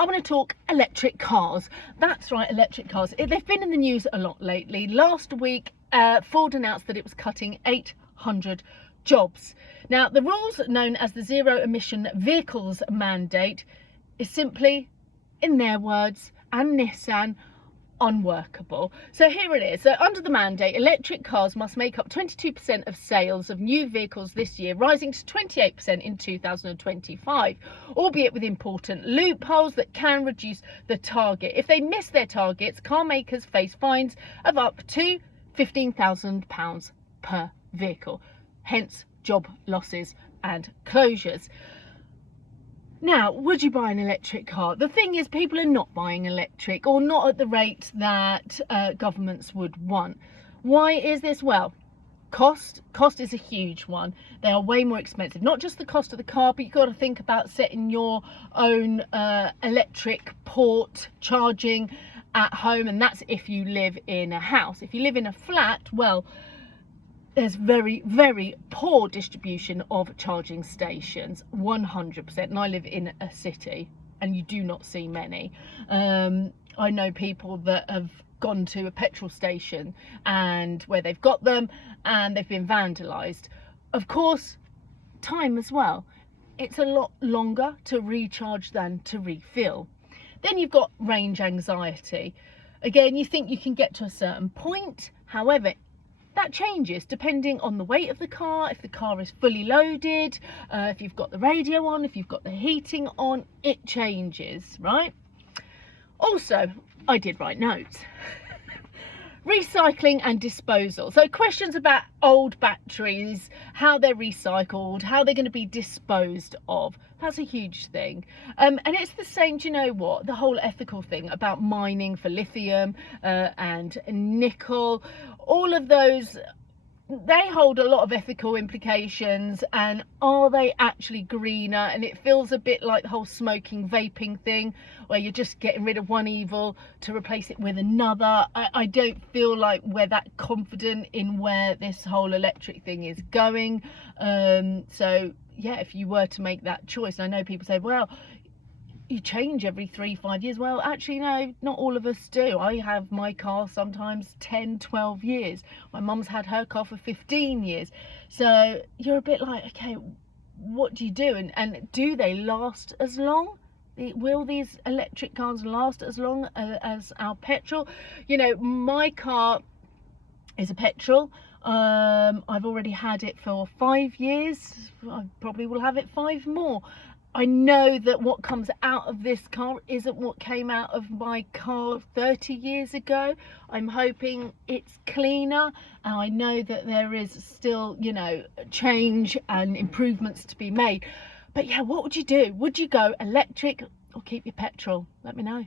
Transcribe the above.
I want to talk electric cars. That's right, electric cars. They've been in the news a lot lately. Last week, Ford announced that it was cutting 800 jobs. Now, the rules known as the Zero Emission Vehicles Mandate is simply, in their words, and Nissan, unworkable. So here it is. So under the mandate, electric cars must make up 22% of sales of new vehicles this year, rising to 28% in 2025, albeit with important loopholes that can reduce the target. If they miss their targets, car makers face fines of up to £15,000 per vehicle, hence job losses and closures. Now, would you buy an electric car? The thing is, people are not buying electric, or not at the rate that governments would want. Why is this? Well, cost is a huge one. They are way more expensive. Not just the cost of the car, but you've got to think about setting your own electric port charging at home, and that's if you live in a house. If you live in a flat, well, there's very, very poor distribution of charging stations, 100%. And I live in a city and you do not see many. I know people that have gone to a petrol station and where they've got them and they've been vandalised. Of course, time as well. It's a lot longer to recharge than to refill. Then you've got range anxiety. Again, you think you can get to a certain point. However, that changes depending on the weight of the car, if the car is fully loaded, if you've got the radio on, if you've got the heating on, it changes, right? Also, I did write notes. Recycling and disposal. So questions about old batteries, how they're recycled, how they're going to be disposed of. That's a huge thing. And it's the same, do you know what? The whole ethical thing about mining for lithium and nickel, all of those, they hold a lot of ethical implications. And are they actually greener? And it feels a bit like the whole smoking, vaping thing, where you're just getting rid of one evil to replace it with another. I don't feel like we're that confident in where this whole electric thing is going. So yeah, if you were to make that choice, and I know people say, well, you change every 3-5 years. Well, actually, no, not all of us do. I have my car sometimes 10-12 years. My mum's had her car for 15 years. So you're a bit like, okay, what do you do? And do they last as long? Will these electric cars last as long as our petrol? You know, my car is a petrol. I've already had it for 5 years. I probably will have it 5 more. I know that what comes out of this car isn't what came out of my car 30 years ago. I'm hoping it's cleaner, and I know that there is still, you know, change and improvements to be made. But yeah, what would you do? Would you go electric or keep your petrol? Let me know.